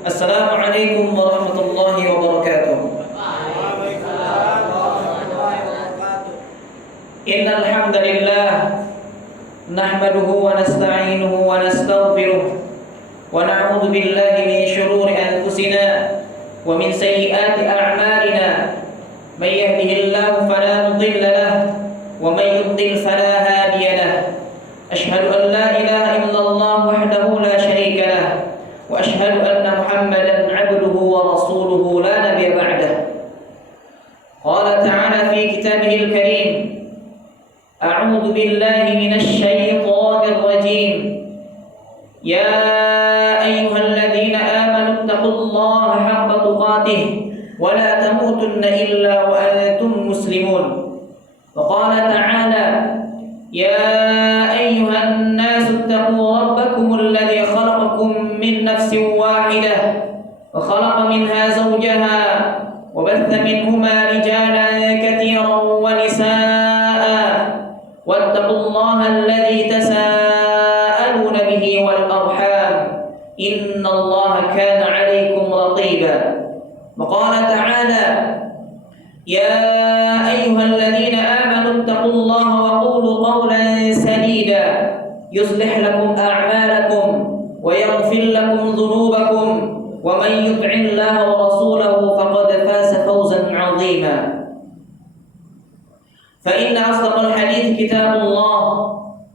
Assalamualaikum warahmatullahi wabarakatuh. Innal hamdalillah nahmaduhu wa nasta'inuhu wa nastaghfiruh wa na'udzu billahi min shururi anfusina wa min sayyiati a'malina. May yahdihillahu fala mudilla lahu wa may yudlil fala hadiya lahu. Ashhadu an la ilaha illallah wahdahu la syarika lahu wa ashhadu anna Muhammadan 'abduhu wa rasuluhu la nabiyya ba'dah. Qala ta'ala fi kitabihil karim. A'udzu billahi minasy syaithanir rajim. Ya ayyuhalladzina amanu taqullaha haqqa tuqatih wa la tamutunna illa wa antum muslimun. Wa qala ta'ala ya ayyuhan nasu taqu rabbakumul ladzi khalaqakum min nafsin wahidah wa khalaqa minha zawjaha wa batha minhuma rijalan katsiran wa nisaa wattaqullaha alladzi tasaaluna bihi wal arham innallaha kana 'alaykum raqiba. Wa qala ta'ala ya ayyuhalladzina amanu taqullaha wa qulu qawlan sadida yuslih lakum a'malakum wa yaghfir lakum dhunubakum wa man yuti'illaha wa rasulahu faqad faza fawzan 'azima. Fa inna asdaqal hadits kitabullah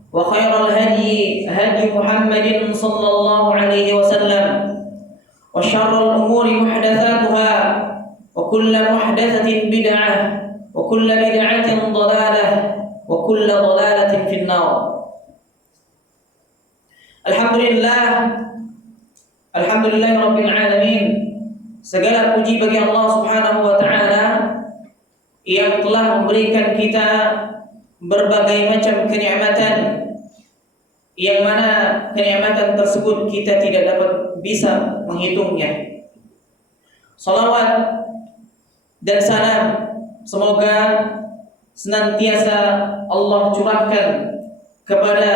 wa khairal hadyi hadyu Muhammadin sallallahu alaihi wasallam wa syarrul umuri muhdatsatuha wa kullu muhdatsatin bid'ah wa kullu bid'atin dhalalah wa kullu dhalalatin finnar. Alhamdulillahirabbil alamin. Segala puji bagi Allah Subhanahu wa taala yang telah memberikan kita berbagai macam kenikmatan, yang mana kenikmatan tersebut kita tidak dapat bisa menghitungnya. Salawat dan salam semoga senantiasa Allah curahkan kepada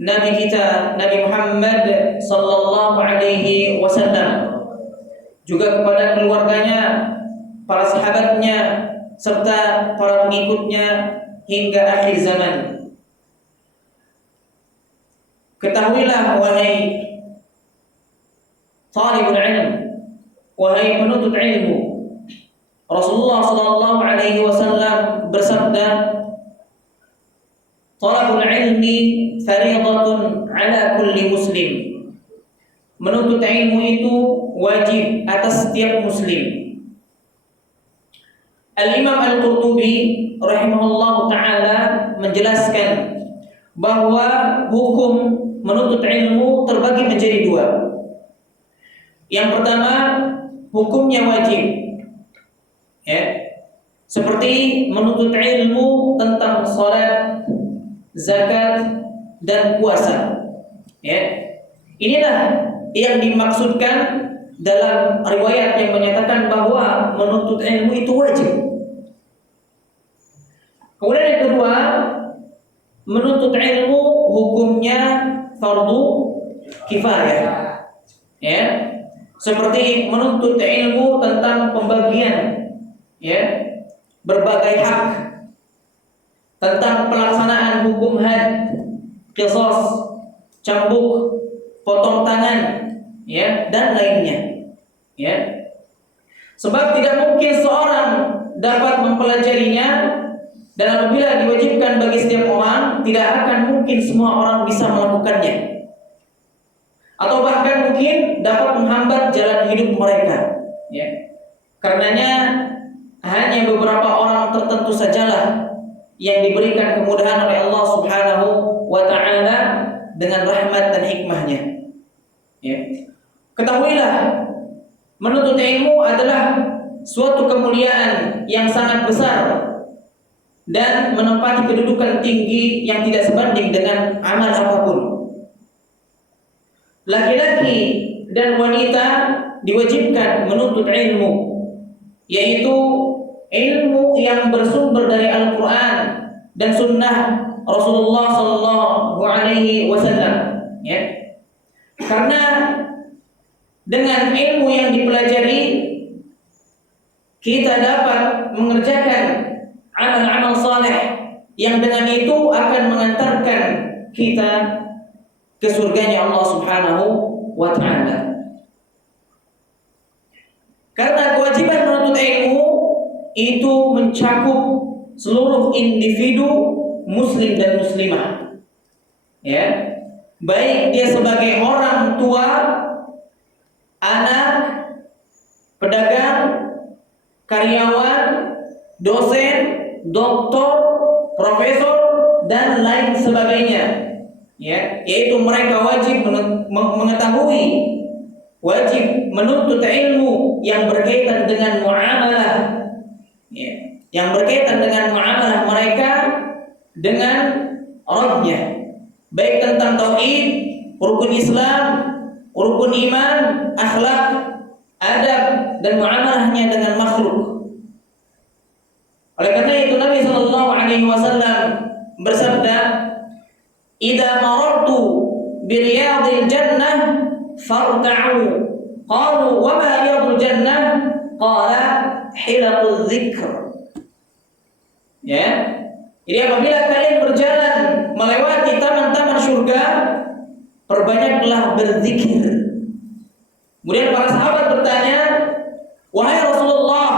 Nabi kita, Nabi Muhammad sallallahu alaihi wasallam, juga kepada keluarganya, para sahabatnya, serta para pengikutnya hingga akhir zaman. Ketahuilah wahai talibul ilm, wahai penuntut ilmu, Rasulullah sallallahu alaihi wasallam bersabda, talabul ilmi fariidatun ala kulli muslim. Menuntut ilmu itu wajib atas setiap muslim. Al-Imam Al-Qurtubi rahimahullahu ta'ala menjelaskan bahwa hukum menuntut ilmu terbagi menjadi dua. Yang pertama, hukumnya wajib, ya, seperti menuntut ilmu tentang salat, zakat, dan puasa, ya. Inilah yang dimaksudkan dalam riwayat yang menyatakan bahwa menuntut ilmu itu wajib. Kemudian yang kedua, menuntut ilmu hukumnya fardu kifayah, ya, seperti menuntut ilmu tentang pembagian, ya, berbagai hak, tentang pelaksanaan hukum had, qisas, cambuk, potong tangan, ya, dan lainnya, ya. Sebab tidak mungkin seorang dapat mempelajarinya, dan apabila diwajibkan bagi setiap orang, tidak akan mungkin semua orang bisa melakukannya, atau bahkan mungkin dapat menghambat jalan hidup mereka, ya. Karenanya hanya beberapa orang tertentu sajalah yang diberikan kemudahan oleh Allah Subhanahu wa ta'ala dengan rahmat dan hikmahnya, ya. Ketahuilah, menuntut ilmu adalah suatu kemuliaan yang sangat besar dan menempati kedudukan tinggi yang tidak sebanding dengan amal apapun. Laki-laki dan wanita diwajibkan menuntut ilmu, yaitu ilmu yang bersumber dari Al-Quran dan Sunnah Rasulullah Sallallahu Alaihi Wasallam, ya. Karena dengan ilmu yang dipelajari kita dapat mengerjakan amal-amal saleh yang dengan itu akan mengantarkan kita ke surganya Allah Subhanahu wa taala. Karena kewajiban menuntut ilmu itu mencakup seluruh individu muslim dan muslimah. Ya. Baik dia sebagai orang tua, anak, pedagang, karyawan, dosen, doktor, profesor dan lain sebagainya. Ya, yaitu mereka wajib mengetahui, wajib menuntut ilmu yang berkaitan dengan muamalah, ya, yang berkaitan dengan muamalah mereka dengan Rabbnya, baik tentang tauhid, rukun Islam, rukun iman, akhlak, adab dan muamalahnya dengan makhluk. Oleh karena itu Nabi sallallahu alaihi wasallam bersabda, "Idza marartu bi riyadil jannah farta'u." Qalu, "Wa ma riyadul jannah?" Qala, "Hilaqul dzikr." Ya. Jadi apabila kalian berjalan melewati taman-taman surga, perbanyaklah berzikir. Kemudian para sahabat bertanya, "Wahai Rasulullah,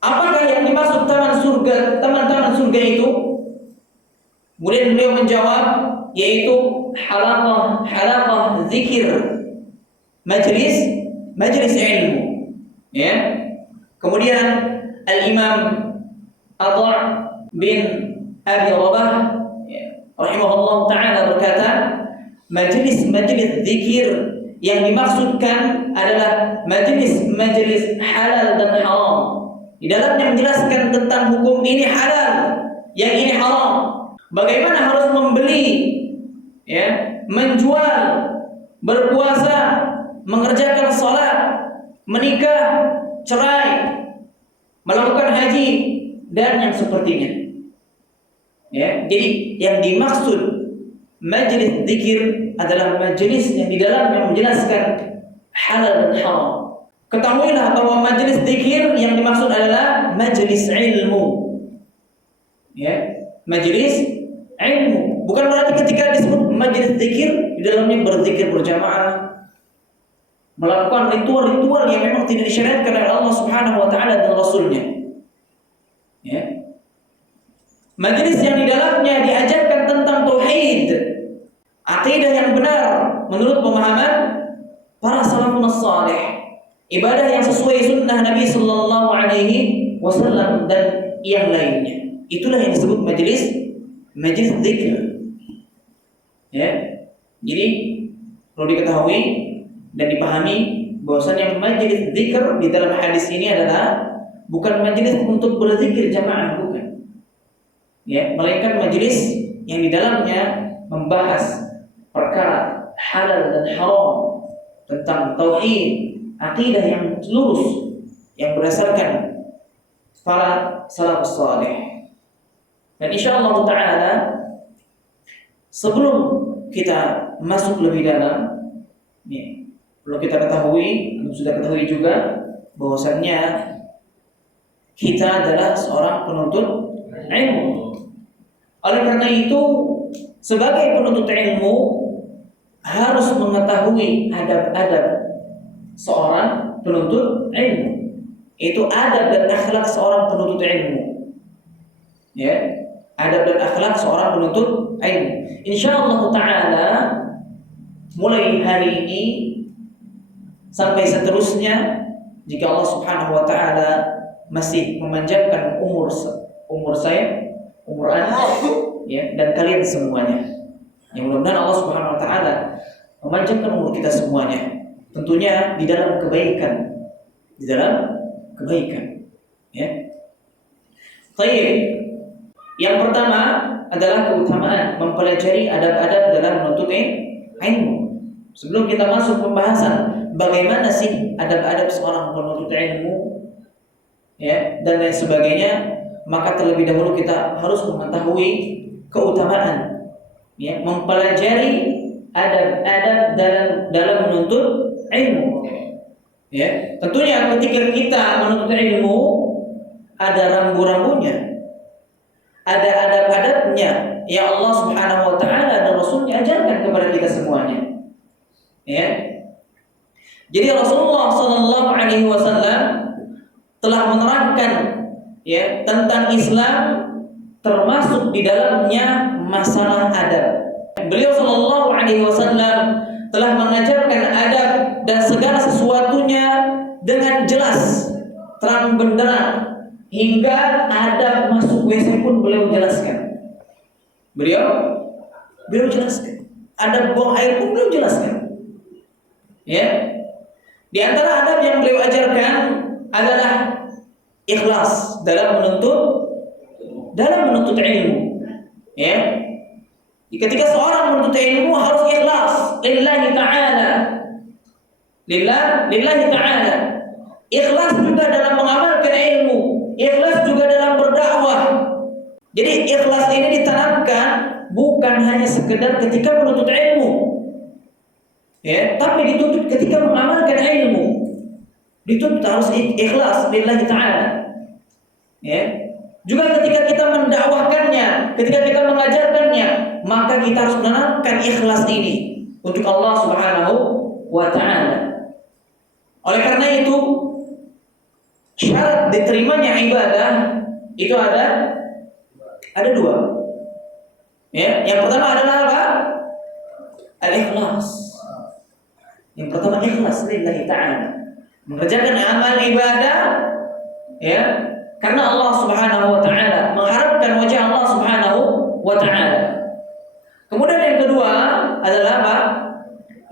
apakah yang dimaksud taman-taman surga itu?" Kemudian beliau menjawab, yaitu halaqah zikir, majlis ilmu. Ya. Kemudian Al-Imam Atha' bin Abi Rabah rahimahullah ta'ala berkata, majlis-majlis zikir yang dimaksudkan adalah majlis halal dan haram. Di dalamnya menjelaskan tentang hukum ini halal, yang ini haram. Bagaimana harus membeli, ya, menjual, berpuasa, mengerjakan salat, menikah, cerai, melakukan haji dan yang sepertinya. Ya, jadi yang dimaksud majlis zikir adalah majlis yang di dalamnya menjelaskan halal dan haram. Ketahuilah bahwa majlis zikir yang dimaksud adalah majlis ilmu. Ya, majlis ilmu. Bukan berarti ketika disebut majlis zikir di dalamnya berzikir berjamaah, melakukan ritual-ritual yang memang tidak disyariatkan oleh Allah Subhanahu wa taala dan Rasulnya. Ya. Majelis yang di dalamnya diajarkan tentang tauhid, akidah yang benar menurut pemahaman para salafun salih, ibadah yang sesuai sunnah Nabi sallallahu alaihi wasallam dan yang lainnya. Itulah yang disebut majlis zikir. Ya. Jadi perlu diketahui dan dipahami bahwasanya majlis zikir di dalam hadis ini adalah bukan majlis untuk berzikir jamaah, bukan. Ya, melainkan majlis yang di dalamnya membahas perkara halal dan haram, tentang tauhid, akidah yang lurus yang berdasarkan para salafus salih. Dan insyaallah taala sebelum kita masuk lebih dalam, ya, perlu kita ketahui, sudah ketahui juga bahwasannya kita adalah seorang penuntut ilmu. Oleh karena itu, sebagai penuntut ilmu harus mengetahui adab-adab seorang penuntut ilmu. Itu adab dan akhlak seorang penuntut ilmu. Ya, adab dan akhlak seorang penuntut ilmu. Insyaallah taala mulai hari ini sampai seterusnya, jika Allah Subhanahu wa taala masih memanjangkan umur saya, umur Anda, ya, dan kalian semuanya. Yang mudah-mudahan Allah Subhanahu wa taala memanjangkan umur kita semuanya. Tentunya di dalam kebaikan. Ya. Baik. Yang pertama adalah keutamaan mempelajari adab-adab dalam menuntut ilmu. Sebelum kita masuk pembahasan bagaimana sih adab-adab seorang penuntut ilmu, ya, dan lain sebagainya, maka terlebih dahulu kita harus mengetahui keutamaan, ya, mempelajari adab-adab dalam menuntut ilmu. Ya, tentunya ketika kita menuntut ilmu ada rambu-rambunya, ada adab-adabnya yang Allah Subhanahu wa taala dan Rasulnya ajarkan kepada kita semuanya. Ya. Jadi Rasulullah sallallahu alaihi wasallam telah menerangkan ya tentang Islam, termasuk di dalamnya masalah adab. Beliau sallallahu alaihi wasallam telah mengajarkan adab dan segala sesuatunya dengan jelas, terang benderang, hingga adab masuk WC pun beliau jelaskan. Beliau jelaskan. Adab buang air pun beliau jelaskan. Ya. Di antara adab yang beliau ajarkan adalah ikhlas dalam menuntut ilmu. Ya. Ketika seorang menuntut ilmu harus ikhlas lillahi ta'ala. Lillahi ta'ala. Ikhlas juga dalam mengamalkan ilmu, ikhlas juga dalam berdakwah. Jadi ikhlas ini ditanamkan bukan hanya sekedar ketika menuntut ilmu. Ya, tapi dituntut ketika mengamalkan ilmu. Dituntut harus ikhlas lillahi ta'ala. Ya. Juga ketika kita mendakwahkannya, ketika kita mengajarkannya, maka kita harus menanamkan ikhlas ini untuk Allah Subhanahu wa taala. Oleh karena itu, syarat diterimanya ibadah itu ada dua. Ya, yang pertama adalah apa? Al-ikhlas. Yang pertama ikhlas lillahi ta'ala. Mengerjakan amal ibadah ya karena Allah Subhanahu wa taala, mengharapkan wajah Allah Subhanahu wa taala. Kemudian yang kedua adalah apa?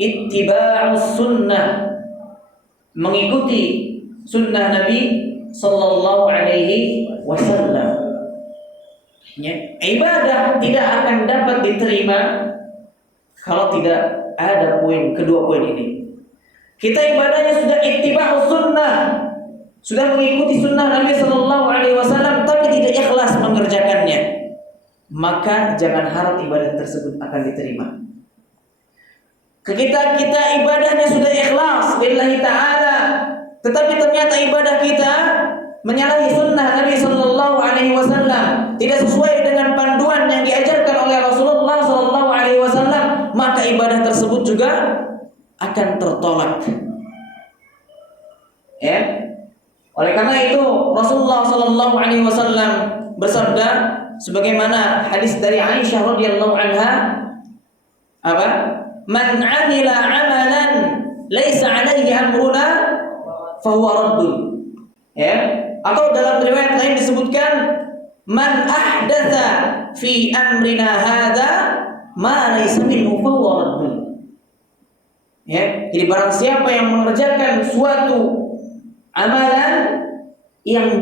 Ittiba'us sunnah. Mengikuti sunnah Nabi sallallahu alaihi wasallam. Ya, ibadah tidak akan dapat diterima kalau tidak ada kedua poin ini. Kita ibadahnya sudah ittiba'us sunnah, sudah mengikuti sunnah Nabi sallallahu alaihi wasallam, tapi tidak ikhlas mengerjakannya, maka jangan harap ibadah tersebut akan diterima. Kita ibadahnya sudah ikhlas lillahi ta'ala, tetapi ternyata ibadah kita menyalahi sunnah Nabi sallallahu alaihi wasallam, tidak sesuai dengan panduan yang diajarkan oleh Rasulullah sallallahu alaihi wasallam, maka ibadah tersebut juga akan tertolak. Ya. Oleh karena itu Rasulullah sallallahu alaihi wasallam bersabda sebagaimana hadis dari Aisyah radhiyallahu anha, apa? Man 'amila 'amalan laisa 'alaihi amruna fa huwa raddun. Ya. Atau dalam riwayat lain disebutkan man ahdatsa fi amrina hadza ma laysa minhu fa huwa raddun. Ya, jadi barang siapa yang mengerjakan suatu amalan yang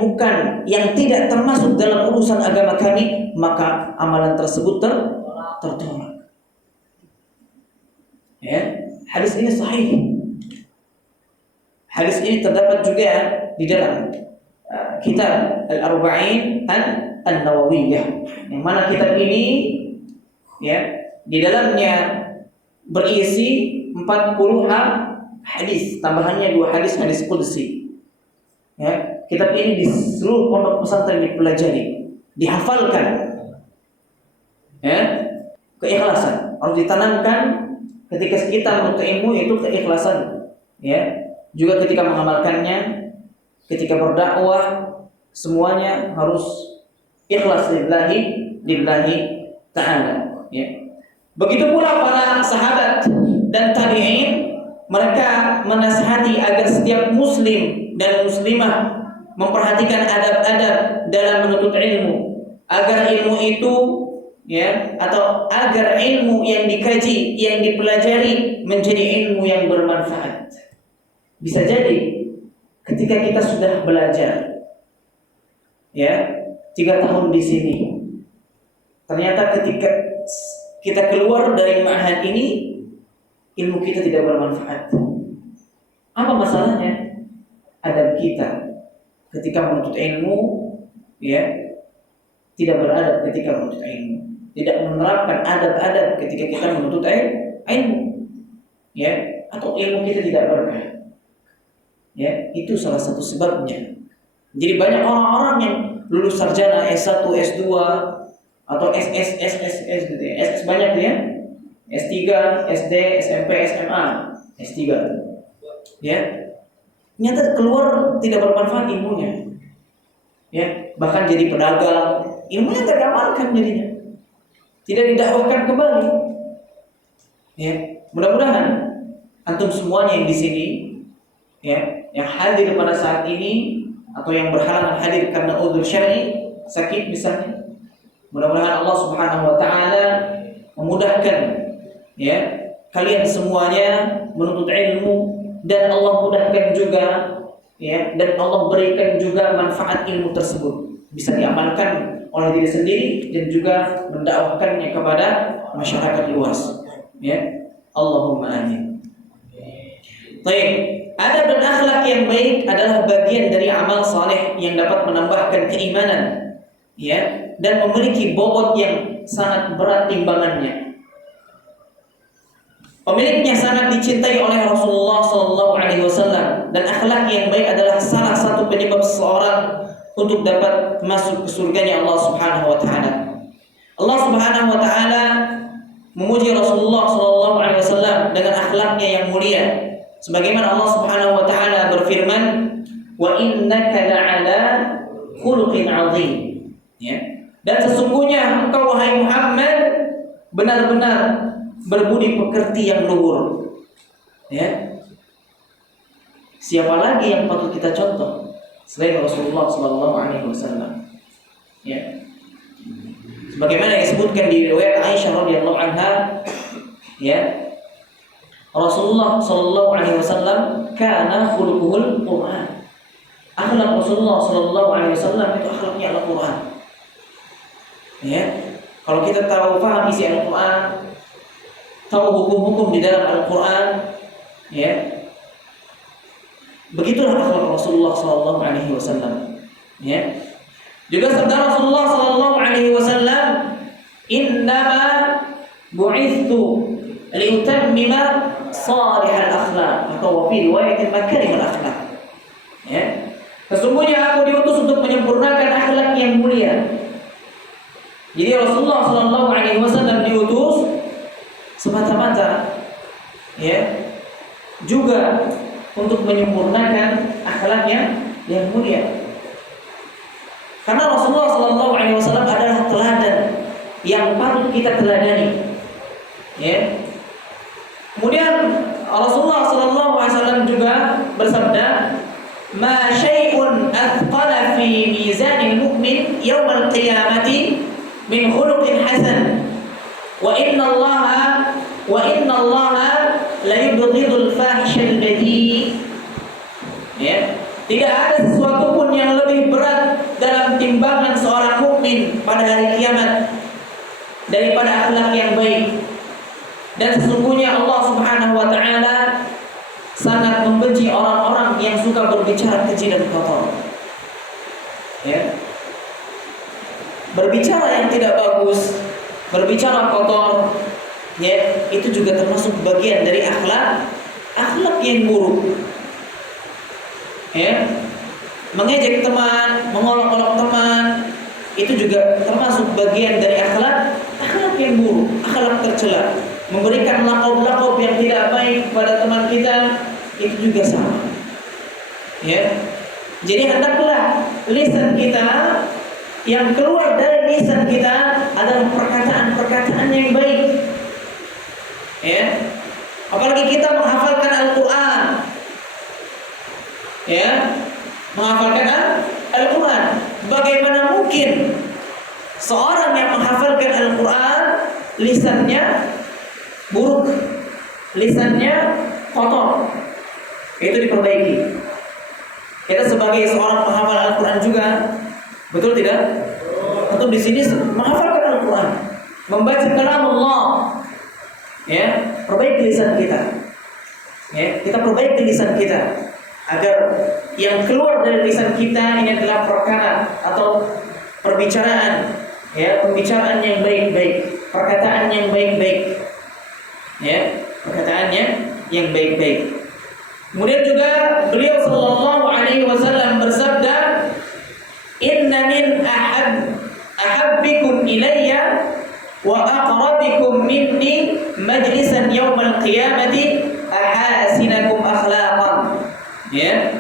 tidak termasuk dalam urusan agama kami, maka amalan tersebut tertolak. Ya, hadis ini sahih. Hadis ini terdapat juga di dalam kitab Al-Arba'in An-Nawawiyah, yang mana kitab ini ya di dalamnya berisi 40 hadis, tambahannya 2 hadis qudsi. Ya, kitab ini di seluruh pondok pesantren dipelajari, dihafalkan. Ya, keikhlasan harus ditanamkan ketika kita menuntut ilmu, itu keikhlasan. Ya, juga ketika mengamalkannya, ketika berdakwah, semuanya harus ikhlas lillahi ta'ala. Ya. Begitu pula para sahabat dan tabi'in, mereka menasihati agar setiap muslim dan muslimah memperhatikan adab-adab dalam menuntut ilmu, agar ilmu itu ya atau agar ilmu yang dikaji, yang dipelajari menjadi ilmu yang bermanfaat. Bisa jadi ketika kita sudah belajar ya 3 tahun di sini, ternyata ketika kita keluar dari ma'had ini ilmu kita tidak bermanfaat. Apa masalahnya? Adab kita ketika menuntut ilmu ya tidak beradab ketika menuntut ilmu, tidak menerapkan adab-adab ketika kita menuntut ilmu, ya, atau ilmu kita tidak berkah, ya, itu salah satu sebabnya. Jadi banyak orang-orang yang lulus sarjana S1, S2 atau SS gitu ya. SS banyak ya. S3, SD, SMP, SMA, S3. Ya. Nyata keluar tidak bermanfaat ilmunya. Ya, bahkan jadi pedagang, ilmunya enggak diamalkan jadinya. Tidak didakwahkan kembali. Ya, mudah-mudahan antum semuanya yang di sini, ya, yang hadir pada saat ini atau yang berhalangan hadir karena udzur syar'i, sakit misalnya, mudah-mudahan Allah Subhanahu wa taala memudahkan, ya, kalian semuanya menuntut ilmu, dan Allah mudahkan juga, ya, dan Allah berikan juga manfaat ilmu tersebut bisa diamalkan oleh diri sendiri dan juga mendakwahkannya kepada masyarakat luas, ya. Allahumma amin. Baik, adab dan akhlak yang baik adalah bagian dari amal saleh yang dapat menambahkan keimanan, ya, dan memiliki bobot yang sangat berat timbangannya. Pemiliknya sangat dicintai oleh Rasulullah SAW, dan akhlak yang baik adalah salah satu penyebab seseorang untuk dapat masuk ke surganya Allah Subhanahu wa taala. Allah Subhanahu wa taala memuji Rasulullah SAW dengan akhlaknya yang mulia. Sebagaimana Allah Subhanahu wa taala berfirman, "Wa innaka la'ala khuluqin 'azim." Ya. Dan sesungguhnya engkau wahai Muhammad benar-benar berbudi pekerti yang luhur. Ya. Siapa lagi yang patut kita contoh selain Rasulullah SAW? Ya. Sebagaimana disebutkan di riwayat Aisyah radhiyallahu anha, ya, Rasulullah SAW kana khuluquhul Quran. Akhlak Rasulullah SAW itu akhlaknya Al-Quran. Ya, kalau kita tahu paham isi Al-Quran, tahu hukum-hukum di dalam Al-Quran, ya, begitulah akhlak Rasulullah SAW. Ya. Juga sabda Rasulullah SAW, "Innama bu'ithu liutammima salihal akhlaq," atau fi riwayatin makarimul akhlaq. Ya. Sesungguhnya aku diutus untuk menyempurnakan akhlak yang mulia. Jadi Rasulullah SAW diutus semata-mata, ya, juga untuk menyempurnakan akhlak yang mulia. Karena Rasulullah SAW adalah teladan yang patut kita teladani. Ya. Kemudian Rasulullah SAW juga bersabda, "Ma syai'un athqala fi mizanil mu'min yawmal qiyamati min khuluqin hasan. Wa inna Allah la yubghidul fahishal badhi." Ya. Tidak ada sesuatu pun yang lebih berat dalam timbangan seorang mukmin pada hari kiamat daripada akhlak yang baik. Dan sesungguhnya Allah Subhanahu wa taala sangat membenci orang-orang yang suka berbicara keji dan kotor. Ya. Berbicara yang tidak bagus, berbicara kotor, ya, itu juga termasuk bagian dari akhlak yang buruk. Ya, mengejek teman, mengolok-olok teman, itu juga termasuk bagian dari akhlak yang buruk, akhlak tercela. Memberikan lakob-lakob yang tidak baik pada teman kita, itu juga sama. Ya, jadi hendaklah lisan kita, yang keluar dari lisan kita adalah perkataan-perkataan yang baik. Ya, apalagi kita menghafalkan Al-Quran. Ya, menghafalkan Al-Quran. Bagaimana mungkin seorang yang menghafalkan Al-Quran lisannya buruk, lisannya kotor? Itu diperbaiki. Kita sebagai seorang penghafal Al-Quran juga, betul tidak? Untuk di sini menghafalkan Al-Quran, membaca kalam Allah, ya, perbaiki lisan kita. Ya, kita perbaiki lisan kita agar yang keluar dari lisan kita ini adalah perkara atau perbicaraan, ya, pembicaraan yang baik-baik, perkataan yang baik-baik, ya. perkataannya yang baik-baik. Kemudian juga beliau sallallahu alaihi wasallam bersabda, "Inna min ahabbikum ilayya wa aqrabikum minni majlisan yaumal qiyamati ahasinakum akhlaqan." Ya.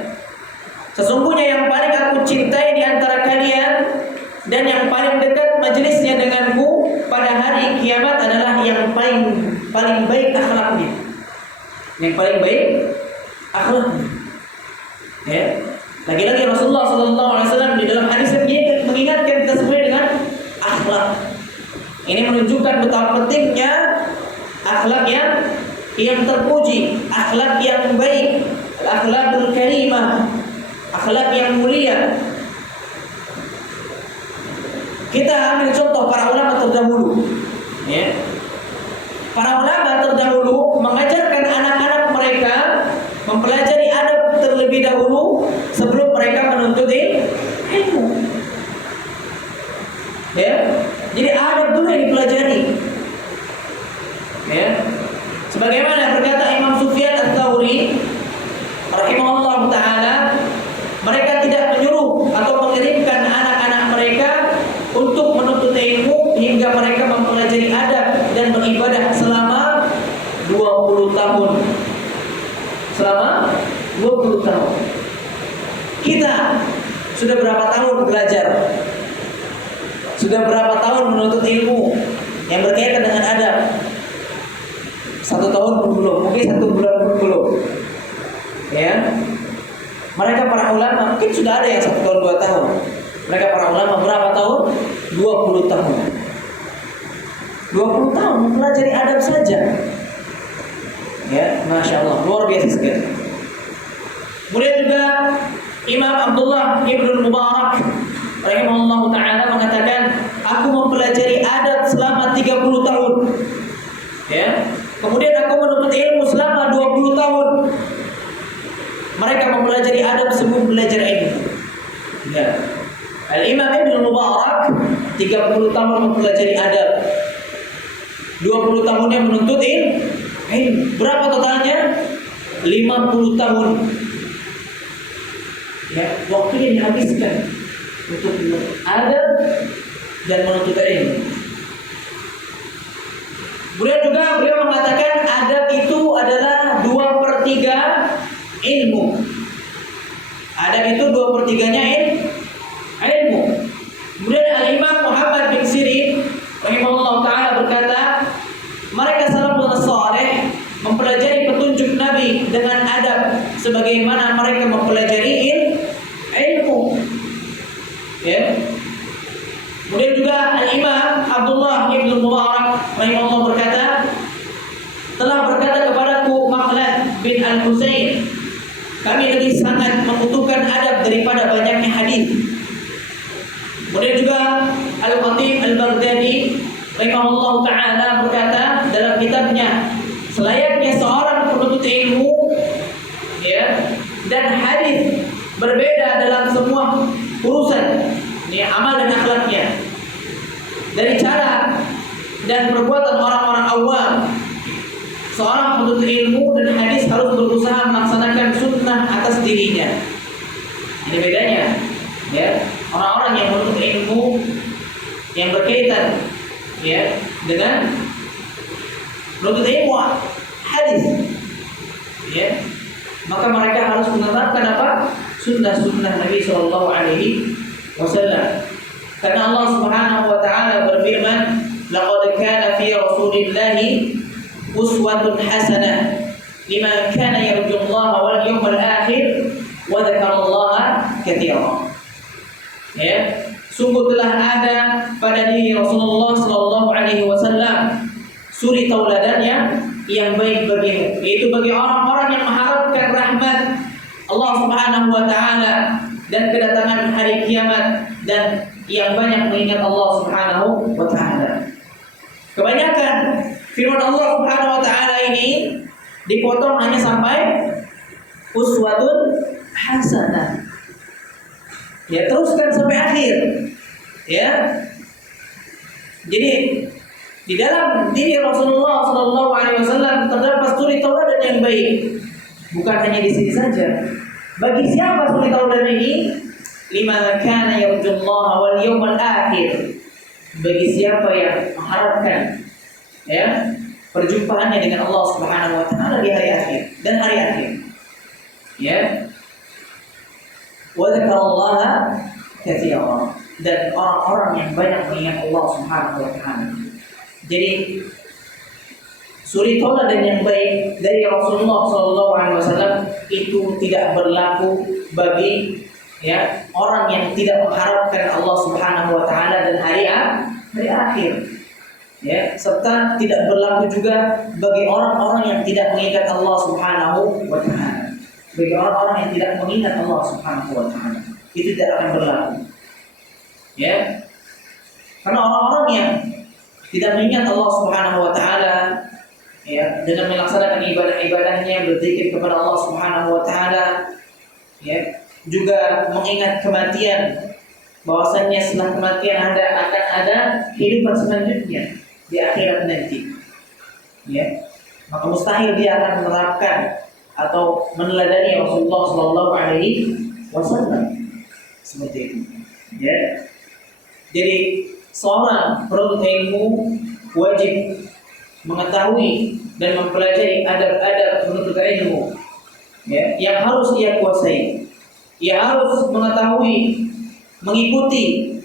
Sesungguhnya yang paling aku cintai di antara kalian dan yang paling dekat majelisnya denganku pada hari kiamat adalah yang paling baik akhlaknya. Yang paling baik akhlaknya. Ya. Lagi-lagi Rasulullah SAW di dalam hadis ini mengingatkan kita semua dengan akhlak. Ini menunjukkan betapa pentingnya akhlak yang terpuji, akhlak yang baik, akhlakul karimah, akhlak yang mulia. Kita ambil contoh para ulama terdahulu. Ya. Para ulama terdahulu mengajarkan anak-anak mereka mempelajari adab terlebih dahulu sebelum mereka menuntut ilmu. Ya. Jadi adab dulu yang dipelajari. Ya. Sebagaimana berkata Imam Sufyan Ats-Tsauri rahimahullah taala, mereka tidak menyuruh atau mengirimkan anak-anak mereka untuk menuntut ilmu hingga mereka mempelajari adab dan beribadah selama 20 tahun. Selama 20 tahun. Kita sudah berapa tahun belajar? Sudah berapa tahun menuntut ilmu yang berkaitan dengan adab? 1 tahun pun belum, mungkin 1 bulan pun belum. Ya. Mereka para ulama mungkin sudah ada yang 1 tahun 2 tahun. Mereka para ulama berapa tahun? 20 tahun. 20 tahun mempelajari adab saja. Ya, Masya Allah, luar biasa sekali. Kemudian juga Imam Abdullah Ibn Mubarak rahimahullah ta'ala mengatakan, aku mempelajari adab selama 30 tahun. Ya. Kemudian aku menuntut ilmu selama 20 tahun. Mereka mempelajari adab sebelum belajar ilmu. Ya. Al-Imam Ibn Mubarak 30 tahun mempelajari adab, 20 tahunnya menuntut ilmu. Berapa totalnya? 50 tahun. Ya, waktunya dihabiskan untuk adab dan menuntut ilmu. Kemudian juga beliau mengatakan adab itu adalah 2/3 ilmu. Adab itu 2/3-nya ilmu. Kemudian Al-Imam Muhammad bin Sirin rahimahullah ta'ala berkata, mereka salafus saleh mempelajari petunjuk Nabi dengan adab sebagaimana mereka mempelajari ilmu. Ya. Kemudian juga Al-Imam Abdullah Ibn Mubarak rahimahullah berkata, telah berkata kepadaku Makhlad bin Al-Husain, kami lebih sangat membutuhkan adab daripada banyaknya hadis. Kemudian juga Al-Khatib Al-Baghdadi rahimahullah ta'ala berkata dalam kitabnya, selayaknya seorang penuntut ilmu, ya, dan hadis berbeda dalam semua urusan, ya, amal dan akhlaknya. Dari cara dan perbuatan orang-orang awam, seorang penuntut ilmu dan hadis harus berusaha melaksanakan sunnah atas dirinya. Ini bedanya, ya. Orang-orang yang menuntut ilmu yang berkaitan, ya, dengan menuntut ilmu hadis, ya, maka mereka harus menerapkan apa? Sunnah-sunnah Nabi Sallallahu Alaihi Wasallam. Karena Allah Subhanahu Wa Taala berfirman, "Laqad kana fi Rasulillahi uswatun hasanah liman kana yarjullaha wal yawmal akhir wa dzakarallaha katsiran." Ya, sungguh telah ada pada diri Rasulullah Sallallahu Alaihi Wasallam suri tauladannya yang baik bagimu, yaitu bagi orang-orang yang mengharapkan rahmat Allah Subhanahu Wa Taala dan kedatangan hari kiamat, dan yang banyak mengingat Allah Subhanahu Wa Taala. Kebanyakan firman Allah Subhanahu Wa Taala ini dipotong hanya sampai uswatun hasanah. Ya, teruskan sampai akhir. Ya. Jadi Di dalam diri Rasulullah Sallallahu Alaihi Wasallam terdapat suri tauladan yang baik. Bukan hanya di sini saja. Bagi siapa suri tauladan ini? Liman kana yarjullaha wal yawmal akhir. Bagi siapa yang mengharapkan perjumpaannya dengan Allah Subhanahu wa taala di hari akhir dan hari akhir. Ya. Wa dzakarallaha katsiran, dan orang-orang yang banyak mengingat Allah Subhanahu wa taala. Jadi suri tauladan yang baik dari Rasulullah sallallahu alaihi wasallam itu tidak berlaku bagi orang yang tidak mengharapkan Allah Subhanahu wa taala dan hari akhir. Serta tidak berlaku juga bagi orang-orang yang tidak mengingat Allah Subhanahu wa taala. Bagi orang-orang yang tidak mengingat Allah Subhanahu wa taala, itu tidak akan berlaku. Karena orang-orang yang tidak mengingat Allah Subhanahu wa taala dengan melaksanakan ibadah-ibadahnya, berzikir kepada Allah Subhanahu wa taala, juga mengingat kematian, bahwasannya setelah kematian akan ada kehidupan selanjutnya di akhirat nanti. Maka mustahil dia akan menerapkan atau meneladani Rasulullah sallallahu alaihi wasallam seperti itu. Jadi seorang penuntut ilmu wajib mengetahui dan mempelajari adab-adab penuntut ilmu yang harus ia kuasai. Ia harus mengetahui, mengikuti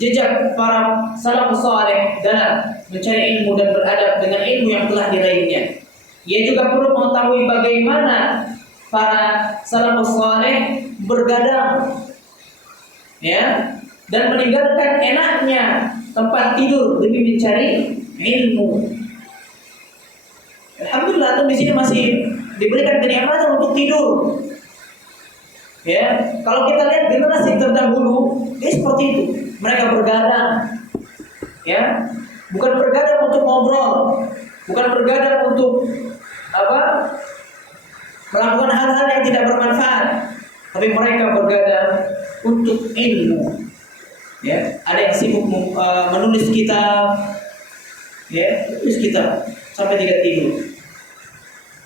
jejak para salafus saleh dalam mencari ilmu dan beradab dengan ilmu yang telah diraihnya. Ia juga perlu mengetahui bagaimana para salafus saleh bergadang dan meninggalkan enaknya tempat tidur demi mencari ilmu. Alhamdulillah, di sini masih diberikan kenikmatan untuk tidur. Kalau kita lihat generasi terdahulu, seperti itu. Mereka bergadang, bukan bergadang untuk ngobrol, bukan bergadang untuk melakukan hal-hal yang tidak bermanfaat, tapi mereka bergadang untuk ilmu. Ada yang sibuk menulis kitab, tulis kitab sampai tidak tidur.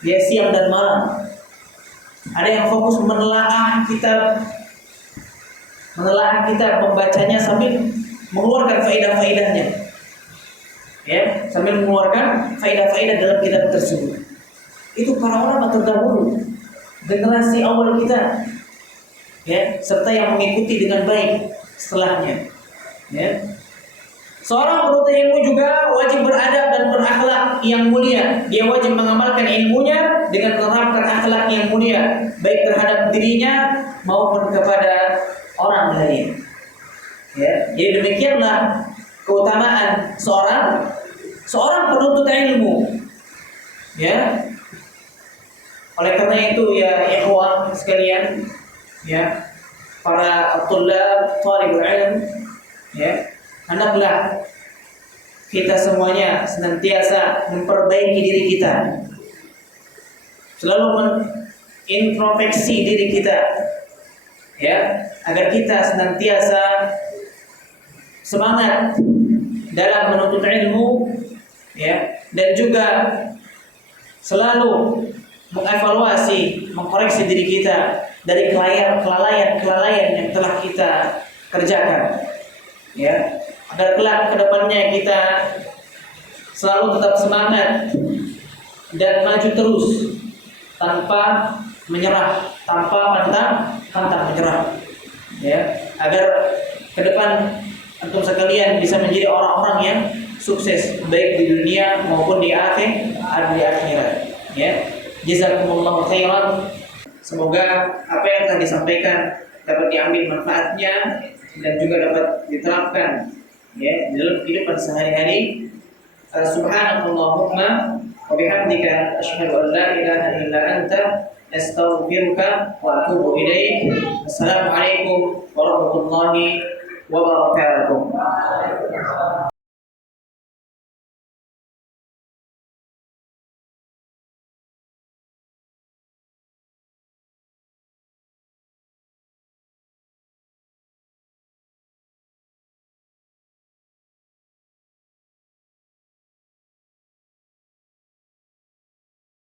Siang dan malam. Ada yang fokus menelaah kitab, membacanya sambil mengeluarkan faedah-faedahnya. Sambil mengeluarkan faedah-faedah dalam kitab tersebut. Itu para ulama terdahulu, generasi awal kita, serta yang mengikuti dengan baik setelahnya. Seorang penuntut ilmu juga wajib beradab dan berakhlak yang mulia. Dia wajib mengamalkan ilmunya dengan menerapkan akhlak yang mulia, baik terhadap dirinya maupun kepada orang lain. Jadi demikianlah keutamaan seorang penuntut ilmu. Oleh karena itu ikhwan sekalian, para talibul ilm, hendaklah kita semuanya senantiasa memperbaiki diri kita, selalu mengintrospeksi diri kita, agar kita senantiasa semangat dalam menuntut ilmu, dan juga selalu mengevaluasi, mengkoreksi diri kita dari kelalaian yang telah kita kerjakan, agar kelak kedepannya kita selalu tetap semangat dan maju terus tanpa menyerah, tanpa pantang menyerah, agar ke depan antum sekalian bisa menjadi orang-orang yang sukses baik di dunia maupun di akhirat. Jazakumullahu khairan. Semoga apa yang telah disampaikan dapat diambil manfaatnya dan juga dapat diterapkan dalam kehidupan sehari-hari. Subhanakallahumma wa bihamdika asyhadu an la ilaha illa anta astaghfiruka wa atubu ilaik. Assalamualaikum warahmatullahi wabarakatuh.